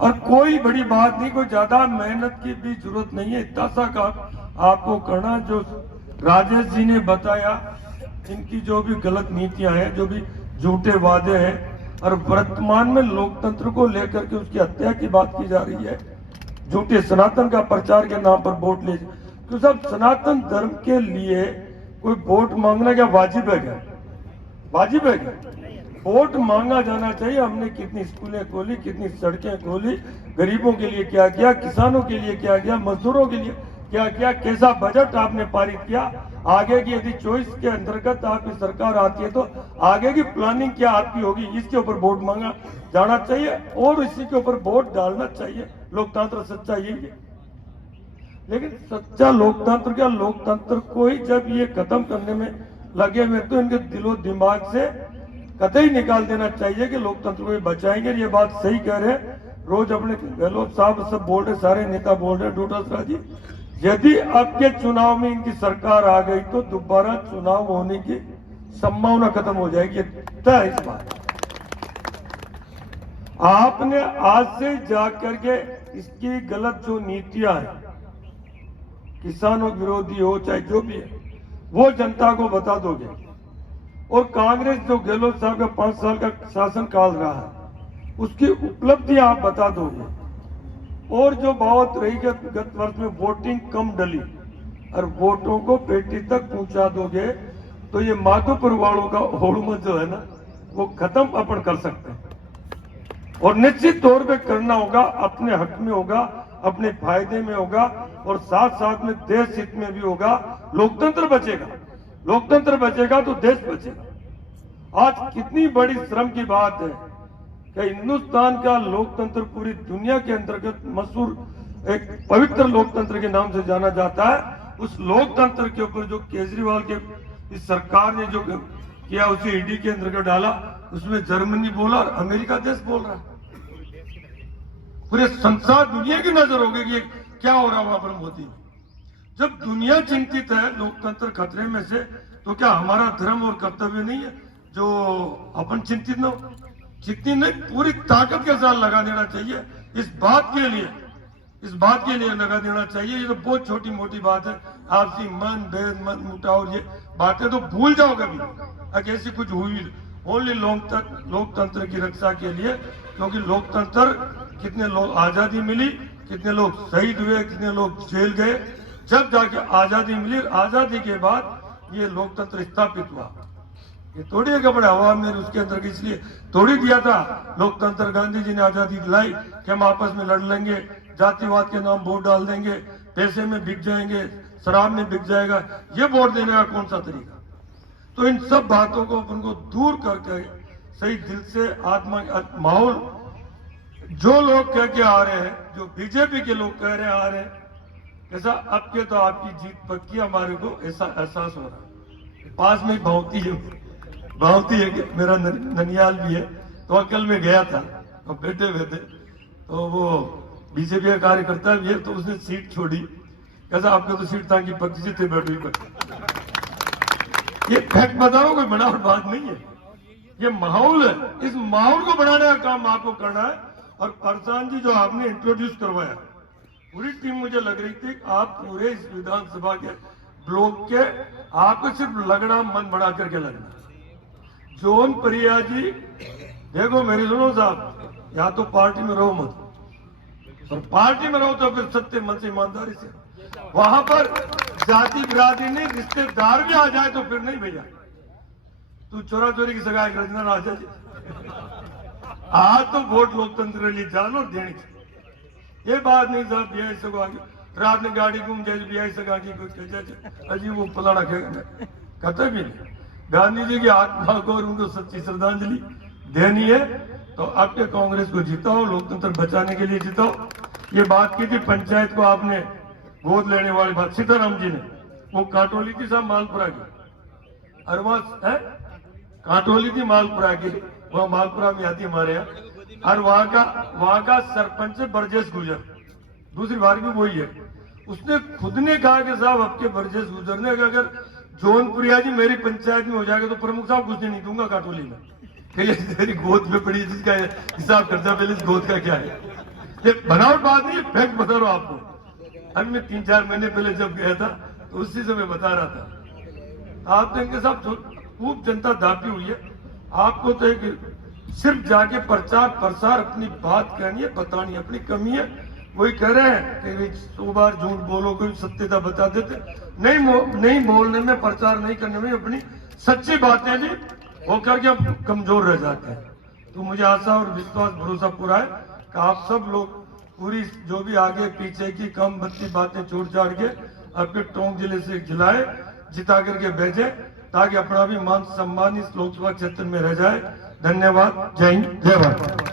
और कोई बड़ी बात नहीं, कोई ज्यादा मेहनत की भी जरूरत नहीं है। इतना सा काम आपको करना जो राजेश जी ने बताया, इनकी जो भी गलत नीतियां हैं, जो भी झूठे वादे हैं, और वर्तमान में लोकतंत्र को लेकर के उसकी हत्या की बात की जा रही है, झूठे सनातन का प्रचार के नाम पर वोट ले, तो सब सनातन धर्म के लिए कोई वोट मांगना क्या वाजिब है? क्या वाजिब है? क्या वोट मांगा जाना चाहिए। हमने कितनी स्कूलें खोली, कितनी सड़कें खोली, गरीबों के लिए क्या किया, किसानों के लिए क्या किया, मजदूरों के लिए क्या किया, कैसा बजट आपने पारित किया, आगे की यदि चॉइस के अंतर्गत आपकी सरकार आती है तो आगे की प्लानिंग क्या आपकी होगी, इसके ऊपर वोट मांगा जाना चाहिए और इसी के ऊपर वोट डालना चाहिए। लोकतंत्र सच्चा यही है। लेकिन सच्चा लोकतंत्र क्या, लोकतंत्र को ही जब ये खत्म करने में लगे हुए तो इनके दिलो दिमाग से कतई निकाल देना चाहिए कि लोकतंत्र को बचाएंगे। ये बात सही कह रहे हैं, रोज अपने गहलोत साहब सब बोल रहे, सारे नेता बोल रहे, डोटासरा जी, यदि आपके चुनाव में इनकी सरकार आ गई तो दोबारा चुनाव होने की संभावना खत्म हो जाएगी। तय इस बात आपने आज से जाकर के इसकी गलत जो नीतियां हैं, किसानों विरोधी हो चाहे जो भी है, वो जनता को बता दोगे। और कांग्रेस जो गहलोत साहब का 5 साल का शासन काल रहा है, उसकी उपलब्धियां आप बता दोगे। और जो बात रही गत वर्ष में वोटिंग कम डली और वोटों को पेटी तक पहुंचा दोगे, तो ये माधोपुर वालों का होड़मा जो है ना, वो खत्म अपन कर सकते हैं। और निश्चित तौर पे करना होगा, अपने हक में होगा, अपने फायदे में होगा, और साथ साथ में देश हित में भी होगा। लोकतंत्र बचेगा, लोकतंत्र बचेगा तो देश बचेगा। आज कितनी बड़ी श्रम की बात है कि हिंदुस्तान का लोकतंत्र पूरी दुनिया के अंतर्गत मशहूर एक पवित्र लोकतंत्र के नाम से जाना जाता है। उस लोकतंत्र के ऊपर जो केजरीवाल के इस सरकार ने जो किया, उसे ईडी के अंतर्गत डाला, उसमें जर्मनी बोला और अमेरिका देश बोल रहा है। पूरे संसार दुनिया की नजर होगी कि क्या हो रहा वहां पर मोदी। जब दुनिया चिंतित है लोकतंत्र खतरे में से, तो क्या हमारा धर्म और कर्तव्य नहीं है जो अपन चिंतित न हो? जितनी नहीं, पूरी ताकत के साथ लगा देना चाहिए इस बात के लिए, इस बात के लिए लगा देना चाहिए। ये तो बहुत छोटी मोटी बात है, आपसी मन भेद मत मुटाव, ये बातें तो भूल जाओ कभी अगर ऐसी कुछ हुई। ओनली लोकतंत्र की रक्षा के लिए, क्योंकि लोकतंत्र कितने लोग आजादी मिली, कितने लोग शहीद हुए, कितने लोग जेल गए, जब जाके आजादी मिली। आजादी के बाद ये लोकतंत्र स्थापित हुआ। ये थोड़ी है कि अपने हवा में उसके अंदर इसलिए थोड़ी दिया था लोकतंत्र। गांधी जी ने आजादी दिलाई कि हम आपस में लड़ लेंगे, जातिवाद के नाम वोट डाल देंगे, पैसे में बिक जाएंगे, शराब में बिक जाएगा। ये वोट देने का कौन सा तरीका? तो इन सब बातों को अपन को दूर करके सही दिल से आत्मा माहौल, जो लोग कह के आ रहे हैं, जो बीजेपी के लोग कह रहे आ रहे हैं, ऐसा अब के तो आपकी जीत पक्की, हमारे को ऐसा एहसास हो रहा है। पास में भावती है कि मेरा ननियाल भी है, तो कल में गया था और बैठे हुए थे, तो वो बीजेपी का कार्यकर्ता भी है, तो उसने सीट छोड़ी। कैसा आपका तो सीट था कि पक्की थे बैठे हुए। ये फैक्ट बताओ, कोई बनावट बात नहीं है, ये माहौल है। इस माहौल को बनाने का काम आपको करना है। और प्रशांत जी जो आपने इंट्रोड्यूस करवाया, पूरी टीम मुझे लग रही थी आप पूरे इस विधानसभा के ब्लॉक के, आपको सिर्फ लगना मन बना करके लगना। जोन प्रिया जी देखो, मेरी सुनो साहब, या तो पार्टी में रहो मत, और पार्टी में रहो तो फिर सत्य मन से ईमानदारी से। वहां पर जाति बिरादरी नहीं, रिश्तेदार भी आ जाए तो फिर नहीं भैया, तू चोरा चोरी की सगाई रचना राजा जी। आज तो वोट लोकतंत्र लिए जानो देनी चाहिए। ये बात नहीं साहब बिहाई सको आगे रात में गाड़ी घूम जाए बिहाई सका की कुछ अजीब वो फलाना कहते भी नहीं। गांधी जी की आत्मा को और उनको सच्ची श्रद्धांजलि देनी है तो आपके कांग्रेस को जिताओ, लोकतंत्र बचाने के लिए जिताओ। ये बात की थी पंचायत को आपने गोद लेने वाली बात, सीताराम जी ने वो काटोली थी साहब मालपुरा की, और वहां है काटोली थी मालपुरा की, वह मालपुरा में आती हमारे यहाँ। और वहां का सरपंच है ब्रजेश गुजर, दूसरी बार भी वही है। उसने खुद ने कहा कि साहब आपके ब्रजेश गुजर ने अगर जौनपुरिया जी मेरी पंचायत में हो जाएगा तो प्रमुख साहब कुछ नहीं दूंगा काटोली में, तेरी गोद में पड़ी जिसका हिसाब करता पहले इस गोद का क्या है। ये बनावट बात नहीं, फैक्ट बता रहा हूं आपको। अभी मैं 3-4 महीने पहले जब गया था तो उसी से मैं बता रहा था। आपने इनके साथ खूब जनता दापी हुई है। आपको तो एक सिर्फ जाके प्रचार प्रसार अपनी बात कहनी है, बतानी है, अपनी कमी है। वही कह रहे हैं कि 100 बार झूठ बोलो, कोई सत्यता बता देते। नहीं बोलने में, प्रचार नहीं करने में अपनी सच्ची बातें भी होकर के अब कमजोर रह जाते हैं। तो मुझे आशा और विश्वास भरोसा पूरा है कि आप सब लोग पूरी जो भी आगे पीछे की कम बत्ती बातें छोड़ छाड़ के आपके टोंक जिले से जिलाए जिता करके भेजे, ताकि अपना भी मान सम्मान इस लोकसभा क्षेत्र में रह जाए। धन्यवाद। जय हिंद, जय भारत।